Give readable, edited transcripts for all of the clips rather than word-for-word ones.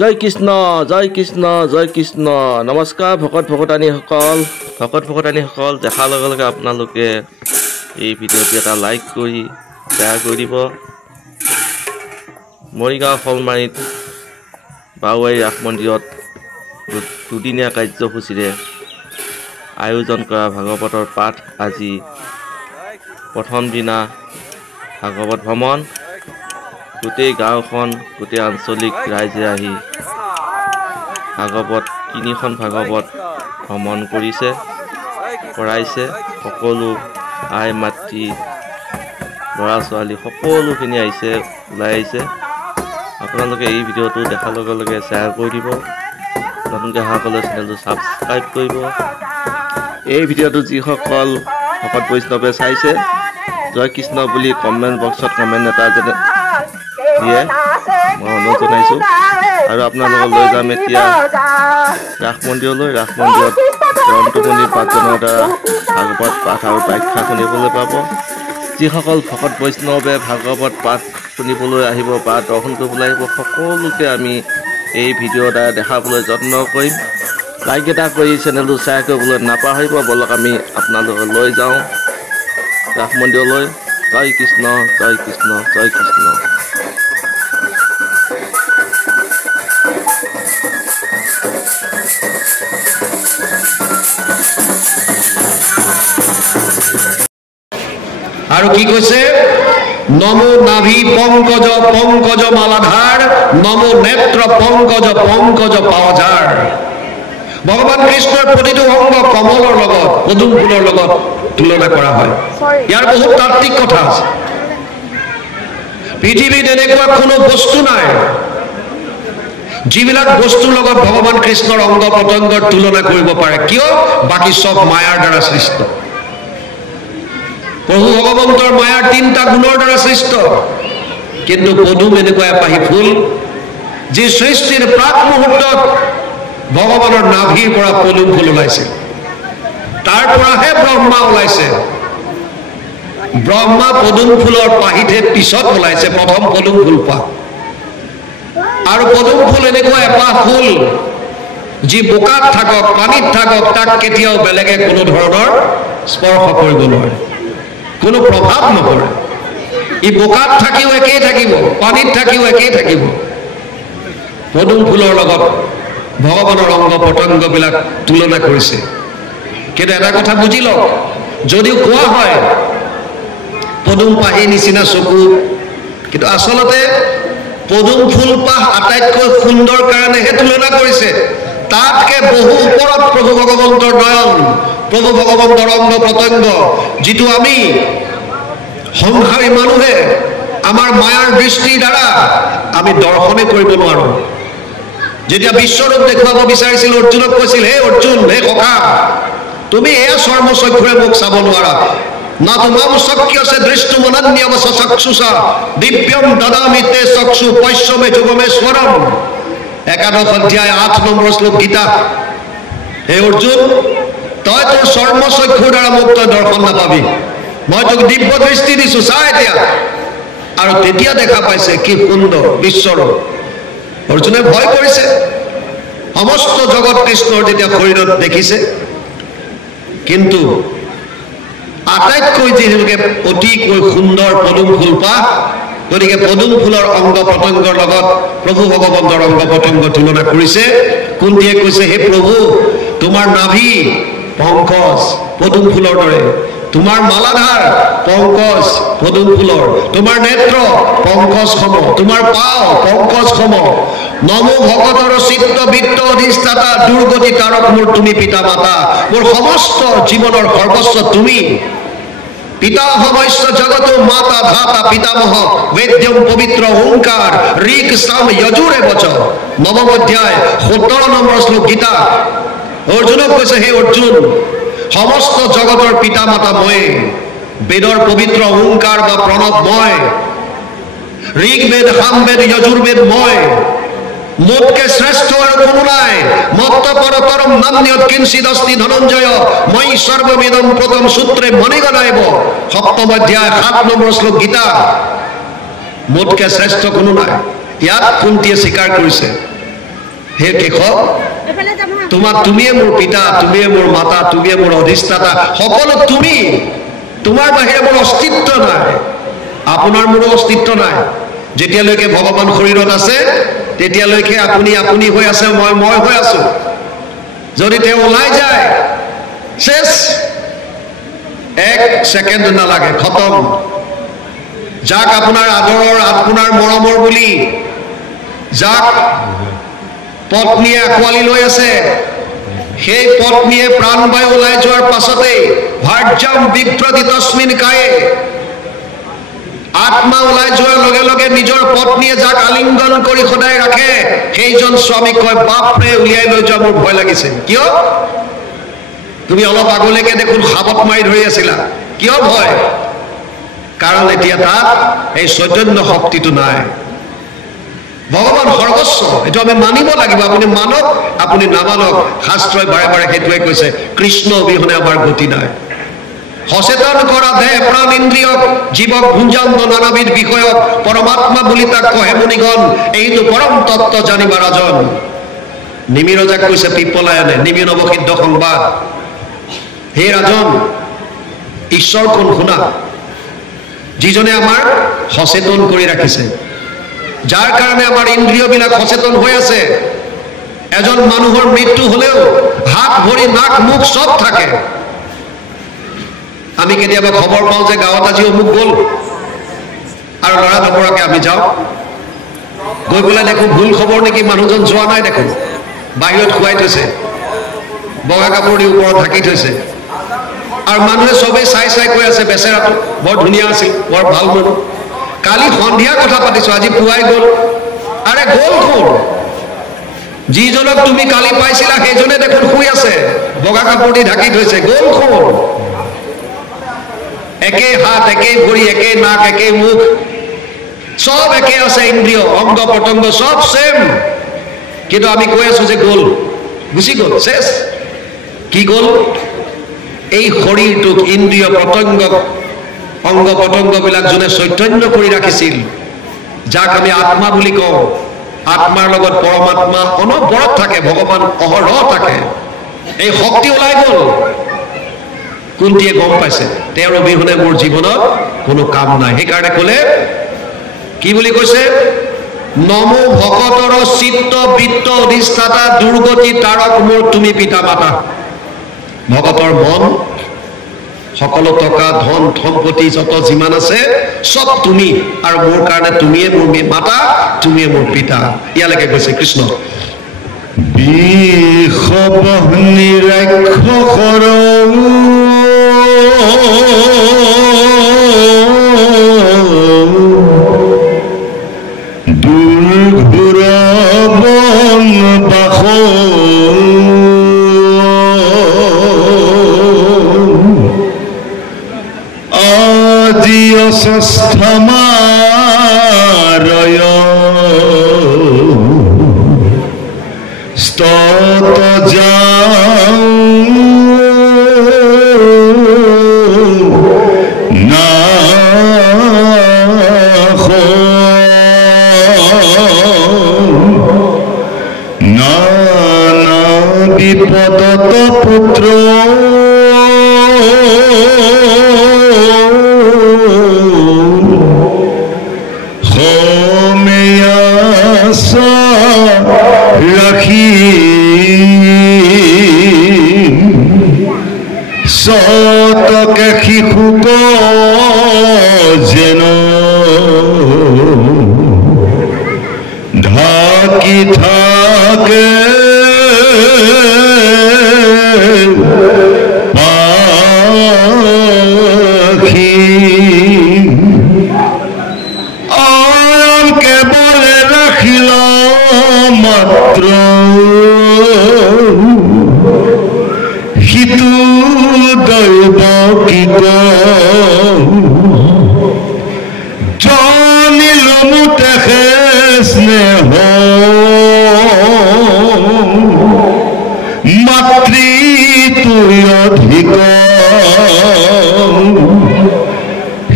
জয় কৃষ্ণ জয় কৃষ্ণ জয় কৃষ্ণ নমস্কাৰ ভকত ভকতানীসকল দেখাৰ লগে লগে আপোনালোকে এই ভিডিঅ'টো এটা লাইক কৰি শ্বেয়াৰ কৰি দিব। মৰিগাঁও শলমাৰীত বাউৱাৰী ৰাস মন্দিৰত দুদিনীয়া কাৰ্যসূচীৰে আয়োজন কৰা ভাগৱতৰ পাঠ আজি প্ৰথম দিনা ভাগৱত ভ্ৰমণ। গোটেই গাঁওখন গোটেই আঞ্চলিক ৰাইজে আহি ভাগৱত তিনিখন ভাগৱত ভ্ৰমণ কৰাইছে। সকলো আই মাতৃ ল'ৰা ছোৱালী সকলোখিনি ওলাই আহিছে। আপোনালোকে এই ভিডিঅ'টো দেখাৰ লগে লগে শ্বেয়াৰ কৰি দিব, নতুনকৈ অহাসকলে চেনেলটো ছাবস্ক্ৰাইব কৰিব। এই ভিডিঅ'টো যিসকল ভকত বৈষ্ণৱে চাইছে জয় কৃষ্ণ বুলি কমেণ্ট বক্সত কমেণ্ট এটা যেনে দিয়ে মই অনুৰোধ জনাইছোঁ। আৰু আপোনালোকক লৈ যাম এতিয়া ৰাস মন্দিৰলৈ। ৰাস মন্দিৰত ৰন্তমণি পাঠজনৰ দ্বাৰা ভাগৱত পাঠ আৰু ব্যাখ্যা শুনিবলৈ পাব। যিসকল ভকত বৈষ্ণৱে ভাগৱত পাঠ শুনিবলৈ আহিব বা দৰ্শন কৰিবলৈ আহিব সকলোকে আমি এই ভিডিঅ'ৰ দ্বাৰা দেখাবলৈ যত্ন কৰিম। লাইক এটা কৰি চেনেলটো শ্বেয়াৰ কৰিবলৈ নাপাহৰিব। বলক আমি আপোনালোকক লৈ যাওঁ ৰাস মন্দিৰলৈ। জয় কৃষ্ণ জয় কৃষ্ণ জয় কৃষ্ণ। আৰু কি কৈছে? নমো নাভি পংকজ পংকজ মালাধাৰ, নমো নেত্ৰ পংকজ পংকজ পাৱজাৰ। ভগৱান কৃষ্ণৰ প্ৰতিটো অংগ কমলৰ লগত পদুম ফুলৰ লগত তুলনা কৰা হয়। ইয়াৰ বহুত তাত্ত্বিক কথা আছে। পৃথিৱীত এনেকুৱা কোনো বস্তু নাই যিবিলাক বস্তুৰ লগত ভগৱান কৃষ্ণৰ অংগ পতংগৰ তুলনা কৰিব পাৰে। কিয়? বাকী চব মায়াৰ দ্বাৰা সৃষ্ট। প্ৰভু ভগৱন্তৰ মায়াৰ তিনিটা গুণৰ দ্বাৰা সৃষ্ট, কিন্তু পদুম এনেকুৱা এপাহি ফুল যি সৃষ্টিৰ প্ৰাক মুহূৰ্তত ভগৱানৰ নাভিৰ পৰা পদুম ফুল ওলাইছে। তাৰ পৰাহে ব্ৰহ্মা ওলাইছে। ব্ৰহ্মা পদুম ফুলৰ পাহিতে পিছত ওলাইছে প্ৰথম পদুম ফুল পাহ। আৰু পদুম ফুল এনেকুৱা এপাহ ফুল যি বোকাত থাকক পানীত থাকক তাক কেতিয়াও বেলেগে কোনো ধৰণৰ স্পৰ্শ কৰিব নোৱাৰে, কোনো প্ৰভাৱ নপৰে। ই বোকাত থাকিও একেই থাকিব, পানীত থাকিও একেই থাকিব। পদুম ফুলৰ লগত ভগৱানৰ অংগ পতংগবিলাক তুলনা কৰিছে। কিন্তু এটা কথা বুজি লওক, যদিও কোৱা হয় পদুম পাহি নিচিনা চকু, কিন্তু আচলতে পদুম ফুল পাহ আটাইতকৈ সুন্দৰ কাৰণেহে তুলনা কৰিছে। তাতকে বহু ওপৰত প্ৰভু ভগৱন্তৰ নয়ন, প্ৰভু ভগৱন্তৰ অংগ পতংগ, যিটো আমি সংসাৰী মানুহে আমাৰ মায়াৰ দৃষ্টিৰ দ্বাৰা আমি দৰ্শনে কৰিব নোৱাৰোঁ। যেতিয়া বিশ্বৰূপ দেখুৱাব বিচাৰিছিল অৰ্জুনক কৈছিল, হে অৰ্জুন, হে সখা, তুমি এয়া চৰ্মচক্ষুৰে মোক চাব নোৱাৰা। না তোমাম চক্ষছে দৃষ্টুম অনন্যম চক্ষুষা দিব্যম দদামি তে চক্ষু পশ্যমে যুগমেশ্বৰম। 11 অধ্যায় 8 নম্বৰ শ্লোক গীতা। হে অৰ্জুন, তই তোৰ চৰ্মচক্ষুৰ দ্বাৰা মোক তই দৰ্শন নাপাবি। মই তোক দিব্য দৃষ্টি দিছো, চা এতিয়া। আৰু তেতিয়া দেখা পাইছে কি সুন্দৰ বিশ্বৰূপ। অৰ্জুনে ভয় কৰিছে। সমস্ত জগত কৃষ্ণৰ যেতিয়া শৰীৰত দেখিছে, কিন্তু আটাইতকৈ যিহেতুকে অতিকৈ সুন্দৰ পদুম ফুল পাহ, গতিকে পদুম ফুলৰ অংগ পতংগৰ লগত প্ৰভু ভগৱন্তৰ অংগ পতংগ তুলনা কৰিছে। কুন্তীয়ে কৈছে, হে প্ৰভু, তোমাৰ নাভি পংকজ পদুম ফুলৰ দৰে, তোমাৰ মালাধাৰ পংকজ পদুম ফুলৰ, তোমাৰ নেত্ৰ পংকজ সম, তোমাৰ পাও পংকজ সম। নমো ভগতৰ চিত্ত বৃত্ত অধিষ্ঠাতা, দুৰ্গতি তাৰক মোৰ তুমি পিতা মাতা। মোৰ সমস্ত জীৱনৰ সৰ্বস্ব তুমি। পিতা সমস্ত জগত মাতা ধাতা পিতামহ, বেদ্যম পবিত্ৰ ওংকাৰ, ঋক সাম যজুৰে বচ। 9ম অধ্যায় 17 নম্বৰ শ্লোক গীতা। অৰ্জুনক কৈছে, হে অৰ্জুন, সমস্ত জগতৰ পিতা মাতা মই, বেদৰ পবিত্ৰ ওংকাৰ বা প্ৰণৱ মই, ঋগ্বেদ সামবেদ যজুৰ্বেদ মই, মোতকে শ্ৰেষ্ঠ আৰু কোনো নাই। মত্ত পৰতৰম নান্যত কিঞ্চিদ অস্তি ধনঞ্জয়, মই সৰ্বমিদম প্ৰথম সূত্ৰে মণিগণাইব। 7ম অধ্যায় 7 নম্বৰ শ্লোক গীতা। মোতকে শ্ৰেষ্ঠ কোনো নাই। ইয়াত কুন্তীয়ে স্বীকাৰ কৰিছে হে কেশৱ, তুমিয়ে মোৰ পিতা, তুমিয়ে মোৰ মাতা, তুমিয়ে মোৰ অধিষ্ঠাতা, সকলো তুমি। তোমাৰ বাহিৰে মোৰ অস্তিত্ব নাই, আপোনাৰ মোৰো অস্তিত্ব নাই। যেতিয়ালৈকে ভগৱান শৰীৰত আছে তেতিয়ালৈকে আপুনি আপুনি হৈ আছে, মই হৈ আছো। যদি তেওঁ ওলাই যায় শেষ, 1 ছেকেণ্ড নালাগে, খতম। যাক আপোনাৰ আদৰৰ, আপোনাৰ মৰমৰ বুলি যাক পত্নীয়ে আঁকোৱালি লৈ আছে, সেই পত্নীয়ে প্ৰাণবায়ু ওলাই যোৱাৰ পাছতেই ভাৰ্যাম বিভ্ৰতি তস্মিন কায়ে, আত্মা ওলাই যোৱাৰ লগে লগে নিজৰ পত্নীয়ে যাক আলিংগন কৰি সদায় ৰাখে, সেইজন স্বামীক কয়, বাপৰে উলিয়াই লৈ যোৱা মোৰ ভয় লাগিছে। কিয়? তুমি অলপ আগলৈকে দেখোন সাবত মাৰি ধৰি আছিলা। কিয় ভয়? কাৰণ এতিয়া তাত এই চৈতন্য শক্তিটো নাই। ভগৱান সৰ্বস্ব, এইটো আমি মানিব লাগিব। আপুনি মানক, আপুনি নামানক, শাস্ত্ৰই বাৰে বাৰে সেইটোৱে কৈছে, কৃষ্ণ অবিহনে আমাৰ গতি নাই। সচেতন কৰা দেহ প্ৰাণ ইন্দ্ৰিয়ক, জীৱক ভুঞ্জান্ত নানাবিধ বিষয়ক, পৰমাত্মা বুলি তাক কহে মুনিগণ, এইটো পৰম তত্ত্ব জানিবা ৰাজন। নিমিৰজাক কৈছে পিপলায়নে, নিমি নৱসিদ্ধ সংবাদ। হে ৰাজন, ঈশ্বৰ কোন শুনা, যিজনে আমাৰ সচেতন কৰি ৰাখিছে, যাৰ কাৰণে আমাৰ ইন্দ্ৰিয়বিলাক সচেতন হৈ আছে। এজন মানুহৰ মৃত্যু হলেও হাত ভৰি নাক মুখ চব থাকে। আমি কেতিয়াবা খবৰ পাওঁ যে গাঁৱত আজি অমুক গ'ল, আৰু লৰা নপৰাকে আমি যাওঁ, গৈ পেলাই দেখো ভুল খবৰ নেকি, মানুহজন যোৱা নাই দেখোন, বাহিৰত শুৱাই থৈছে, বগা কাপোৰ দি ওপৰত ঢাকি থৈছে, আৰু মানুহে চবেই চাই চাই কৈ আছে বেচেৰাটো বৰ ধুনীয়া আছিল, বৰ ভাল মানুহ। কালি সন্ধিয়া কথা পাতিছো, আজি পুৱাই গ'ল। আৰে গ'ল কোন? যিজনক তুমি কালি পাইছিলা সেইজনে দেখোন শুই আছে, বগা কাপোৰ দি ঢাকি থৈছে, গ'ল কোন? একেই হাত, একেই ভৰি, একেই নাক, একেই মুখ, সব একে আছে, ইন্দ্ৰিয় অংগ পতংগ সব সেম, কিন্তু আমি কৈ আছো যে গ'ল, গুচি গ'ল, শেষ। কি গ'ল? এই শৰীৰটোক, ইন্দ্ৰিয় পতংগ অংগ পতংগবিলাক যোনে চৈতন্য কৰি ৰাখিছিল, যাক আমি আত্মা বুলি কওঁ, আত্মাৰ লগত পৰমাত্মা অনবৰত থাকে, ভগৱান অহৰহ থাকে, এই শক্তি ওলাই গ'ল। কুন্তীয়ে গম পাইছে তেওঁৰ অবিহনে মোৰ জীৱনত কোনো কাম নাই। সেইকাৰণে ক'লে, কি বুলি কৈছে? নমো ভকতৰ চিত্ত বৃত্ত অধিষ্ঠাতা, দুৰ্গতি তাৰক মোৰ তুমি পিতা মাতা। ভকতৰ মন, সকলো টকা ধন সম্পত্তি যত যিমান আছে সব তুমি, আৰু মোৰ কাৰণে তুমিয়ে মোৰ মাতা, তুমিয়ে মোৰ পিতা। ইয়ালৈকে কৈছে কৃষ্ণ। স্থমাৰয় স্তত যাও নাহ নানা বিপদত পুত্র রাখি সতকে শিশুক যেন ঢাকি থাকে পাখি কেবলে রাখিল মাত্র হিতু দৈব কি জানিল মুতেখে স্নেহ মাতৃ তুই অধিক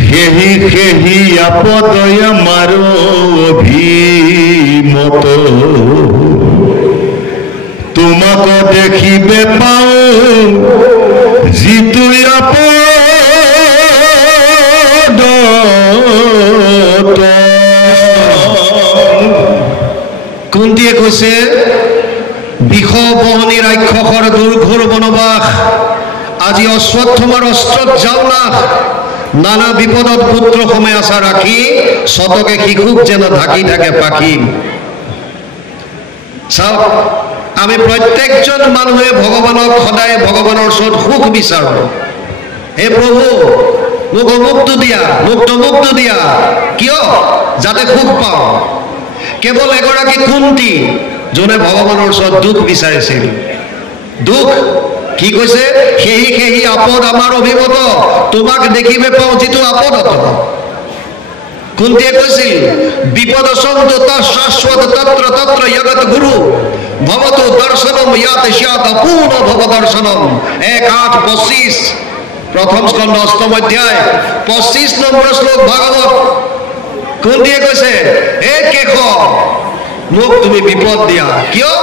সেহি সেহি আপদয় মার অভিমত তোমাক দেখিবে পাওঁ যিটো কুন্তীয়ে কৈছে বিষ বহনী ৰাক্ষসৰ দুৰ্ঘোৰ বনবাস আজি অশ্বত্থমাৰ অস্ত্ৰত যাওঁ না নানা বিপদত পুত্ৰ সময় আশা ৰাখি শতকে শিশুক যেন ঢাকি থাকে পাখি চাওক আমি প্ৰত্যেকজন মানুহে ভগৱানক সদায় ভগৱানৰ ওচৰত সুখ বিচাৰোঁ হে প্ৰভু মোক অমুকটো দিয়া মোক তমুকটো দিয়া কিয় যাতে সুখ পাওঁ কেৱল এগৰাকী কুন্তী যোনে ভগৱানৰ ওচৰত দুখ বিচাৰিছিল দুখ কি কৈছে সেহি সেহি আপদ আমাৰ অভিমত তোমাক দেখিবে পাওঁ যিটো আপদত কুন্তীয়ে কৈছিল বিপদসং দূত শাশ্বত তত্ৰ তত্ৰ জগত গুৰু ভৱতু দৰ্শনম ইয়াত স্যাত পূৰ্ণ ভৱ দৰ্শনম 1:8-25 প্ৰথম স্কন্ধ অষ্টম অধ্যায় 25 নম্বৰ শ্লোক ভাগৱত কুন্তীয়ে কৈছে হে কেশৱ মোক তুমি বিপদ দিয়া কিয়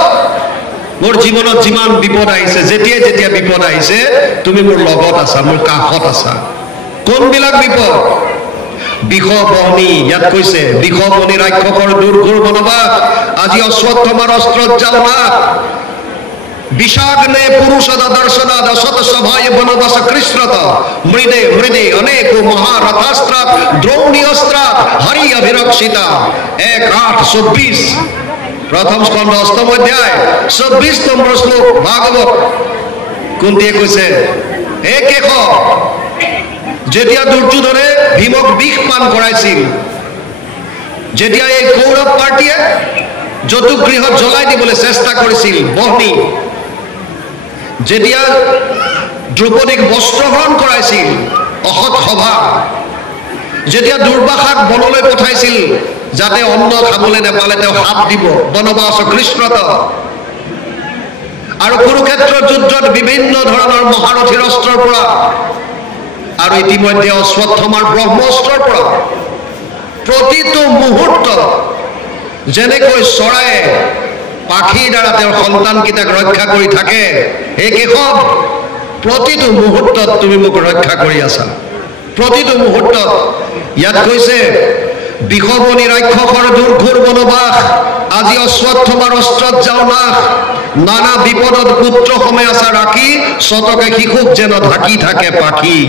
মোৰ জীৱনত যিমান বিপদ আহিছে যেতিয়া যেতিয়া বিপদ আহিছে তুমি মোৰ লগত আছা মোৰ কাষত আছা কোনবিলাক বিপদ বিষ বহনী ইয়াত কৈছে বিষ বহনী ৰাক্ষসৰ দুৰ্ঘোৰ বনবাস আজি অশ্বত্থমাৰ অস্ত্ৰত যাওঁ না বিষাগ্নে পুৰুষদ দৰ্শনাদ শত সভায় বনবাস কৃষ্ণত মৃদে মৃদে অনেক মহারথাস্ত্রাত দ্রৌণী অস্ত্রাত হরি অভিরক্ষিতা 1:8-24 প্রথম স্কন্ধ অষ্টম অধ্যায় 24 নম্বৰ শ্লোক ভাগৱত কুন্তীয়ে কৈছে হে কেশৱ যেতিয়া দুৰ্যোধনে ভীমক বিষ পান কৰাইছিল যেতিয়া এই কৌৰৱ পাৰ্টিয়ে যদুগৃহত জ্বলাই দিবলৈ চেষ্টা কৰিছিল বহনী যেতিয়া দ্ৰৌপদীক বস্ত্ৰহৰণ কৰাইছিল অসৎ সভা যেতিয়া দুৰ্বাসাক বনলৈ পঠাইছিল যাতে অন্ন খাবলৈ নেপালে তেওঁ হাত দিব বনবাস কৃষ্ণত আৰু কুৰুক্ষেত্ৰৰ যুদ্ধত বিভিন্ন ধৰণৰ মহাৰথীৰ অস্ত্ৰৰ পৰা আৰু ইতিমধ্যে অশ্বত্থমাৰ ব্ৰহ্মাস্ত্ৰৰ পৰা প্ৰতিটো মুহূৰ্ত যেনেকৈ চৰায়ে পাখিৰ দ্বাৰা তেওঁৰ সন্তানকেইটাক ৰক্ষা কৰি থাকে হে কেশৱ প্ৰতিটো মুহূৰ্তত তুমি মোক ৰক্ষা কৰি আছা প্ৰতিটো মুহূৰ্তত ইয়াত কৈছে বিষ বহনী ৰাক্ষসৰ দুৰ্ঘোৰ বনবাস আজি অশ্বত্থমাৰ অস্ত্ৰত যাওঁ না নানা বিপদত পুত্ৰ সময় আশা ৰাখি শতকে শিশুক যেন ঢাকি থাকে পাখি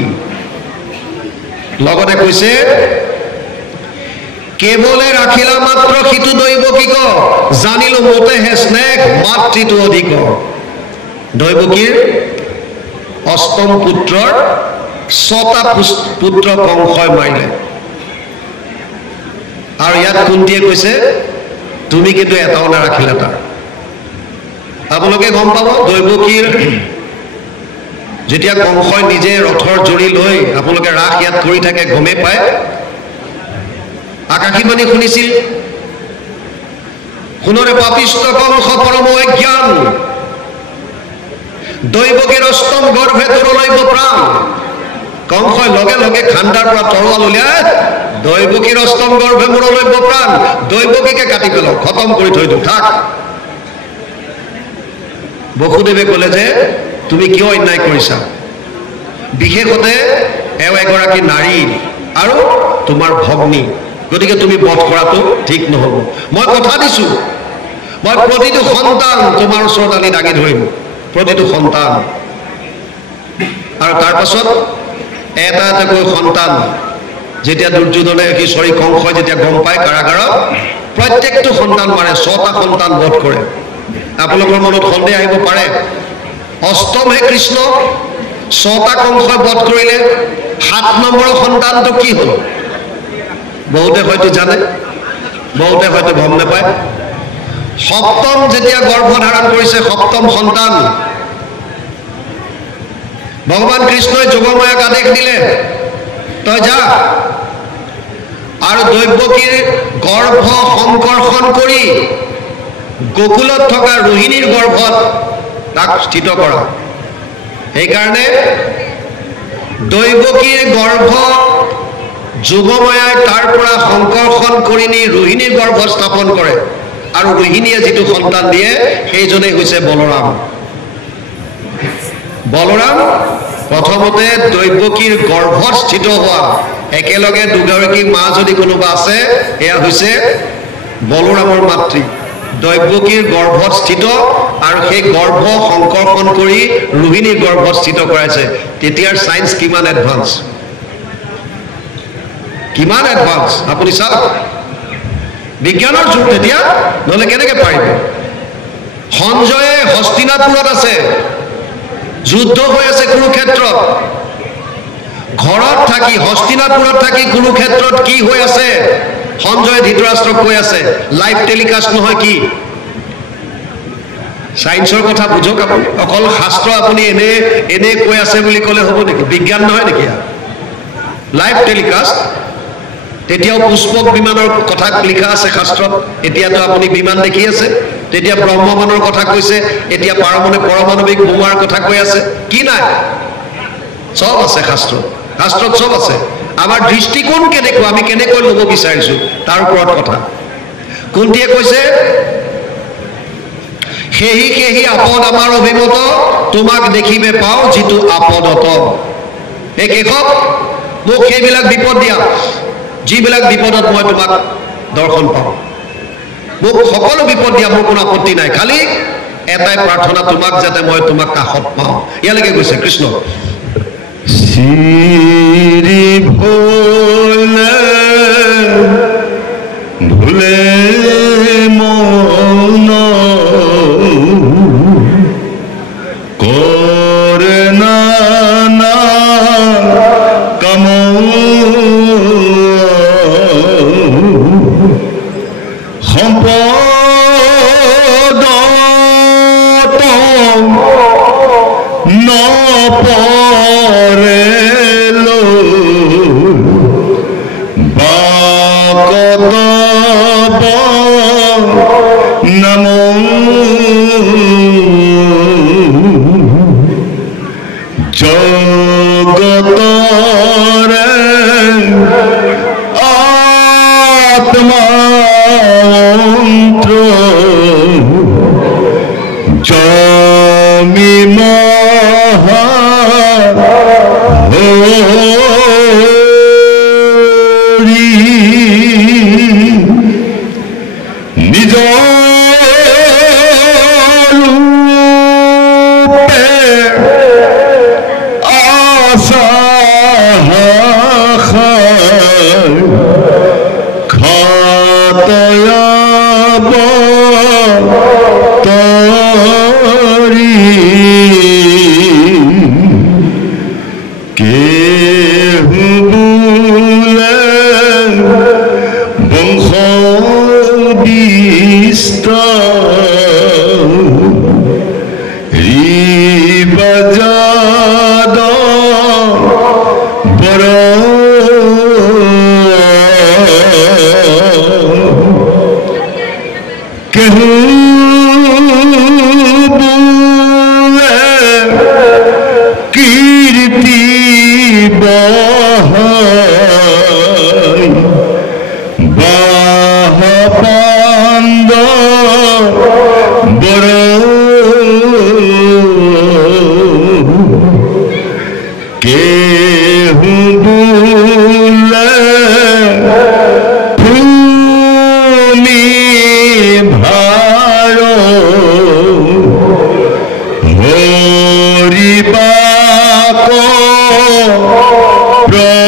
লগতে কৈছে কেৱলে ৰাখিলা মাত্ৰ সিটো দৈৱকীক জানিলো মোতেহে স্নেহ মাতৃটো অধিক দৈৱকীৰ অষ্টম পুত্ৰৰ 6টা পুত্ৰ কংসই মাৰিলে আৰু ইয়াত কুন্তীয়ে কৈছে তুমি কিন্তু এটাও নাৰাখিলা তাৰ আপোনালোকে গম পাব দৈৱকীৰ যেতিয়া কংসই নিজে ৰথৰ জৰি লৈ আপোনালোকে ৰাস ইয়াত কৰি থাকে গমে পায় আকাশীবাণী শুনিছিল শুনৰে পাপিষ্ট কংস পৰম অজ্ঞান দৈৱকীৰ অষ্টম গৰ্ভে তোৰলৈব প্ৰাণ কংসই লগে লগে খাণ্ডাৰ পৰা তৰোৱাল উলিয়াই দৈৱকীৰ অষ্টম গৰ্ভে মোৰলৈব প্ৰাণ দৈৱকীকে কাটি পেলাও খতম কৰি থৈ দিওঁ থাক বসুদেৱে ক'লে যে তুমি কিয় অন্যায় কৰিছা বিশেষতে এওঁ এগৰাকী নাৰী আৰু তোমাৰ ভগ্নী গতিকে তুমি বধ কৰাটো ঠিক নহ'ব মই কথা দিছোঁ মই প্ৰতিটো সন্তান তোমাৰ ওচৰত আনি দাঙি ধৰিম প্ৰতিটো সন্তান আৰু তাৰ পাছত এটা এটাকৈ সন্তান যেতিয়া দুৰ্যোধনে কংসই যেতিয়া গম পায় কাৰাগাৰত প্ৰত্যেকটো সন্তান মাৰে 6টা সন্তান বধ কৰে আপোনালোকৰ মনত সন্দেহ আহিব পাৰে অষ্টমহে কৃষ্ণ 6টা কংসই বধ কৰিলে 7 নম্বৰ সন্তানটো কি হ'ল বহুতে হয়তো জানে বহুতে হয়তো গম নাপায় সপ্তম যেতিয়া গৰ্ভধাৰণ কৰিছে সপ্তম সন্তান ভগৱান কৃষ্ণই যোগমায়াক আদেশ দিলে তই যা আৰু দৈৱকীৰ গৰ্ভ সংকৰ্ষণ কৰি গোকুলত থকা ৰোহিণীৰ গৰ্ভত তাক স্থিত কৰা সেইকাৰণে দৈৱকীৰ গৰ্ভ যোগমায়াই তাৰ পৰা সংকৰ্ষণ কৰি নি ৰোহিণীৰ গৰ্ভ স্থাপন কৰে আৰু ৰোহিণীয়ে যিটো সন্তান দিয়ে সেইজনেই হৈছে বলৰাম। বলৰাম প্ৰথমতে দৈৱকীৰ গৰ্ভত স্থিত হোৱা একেলগে দুগৰাকী মা যদি কোনোবা আছে এয়া হৈছে বলৰামৰ মাতৃ। দৈৱকীৰ গৰ্ভত স্থিত আৰু সেই গৰ্ভ সংকৰ্ষণ কৰি ৰোহিণীৰ গৰ্ভত স্থিত কৰাইছে। তেতিয়াৰ চায়েন্স কিমান এডভান্স, কিমান এডভান্স আপুনি চাওক। বিজ্ঞানৰ যুগ তেতিয়া, নহ'লে কেনেকৈ পাৰিব? সঞ্জয়ে হস্তিনাপুৰত আছে, যুদ্ধ হৈ আছে কুৰুক্ষেত্ৰত। ঘৰত থাকি হস্তিনাপুৰত থাকি কুৰুক্ষেত্ৰত কি হৈ আছে সঞ্জয়ে ধৃতৰাষ্ট্ৰক কৈ আছে। লাইভ টেলিকাষ্ট নহয় কি? চায়েন্সৰ কথা বুঝক আপুনি। অকল শাস্ত্ৰ আপুনি এনে কৈ আছে বুলি ক'লে হ'ব নেকি? বিজ্ঞান নহয় নেকি? Live telecast. তেতিয়াও পুষ্পক বিমানৰ কথা লিখা আছে শাস্ত্ৰত। এতিয়াতো আপুনি বিমান দেখি আছে। তেতিয়া ব্ৰহ্মমানৰ কথা কৈছে, এতিয়া পাৰমাণৱিক বোমাৰ কথা কৈ আছে। কি নাই? চব আছে শাস্ত্ৰত, শাস্ত্ৰত চব আছে। আমাৰ দৃষ্টিকোণ কেনেকুৱা, আমি কেনেকৈ ল'ব বিচাৰিছো তাৰ ওপৰত কথা। কুন্তীয়ে কৈছে সেহি আপদ আমাৰ অভিমত, তোমাক দেখিবে পাওঁ যিটো আপদত। এই কেশৱ, মোক সেইবিলাক বিপদ দিয়া যিবিলাক বিপদত মই তোমাক দৰ্শন পাওঁ। মোক সকলো বিপদ দিয়া, মোৰ কোনো আপত্তি নাই, খালি এটাই প্ৰাৰ্থনা, তোমাক যাতে মই তোমাক কাষত পাওঁ। ইয়ালৈকে গৈছে কৃষ্ণ। শ্ৰী ভোলে ভোলে মন কৰে নানা কাম সম্পদ নপৰে নম জগতৰে আত্মান্ত্ৰ জমি মহা Bro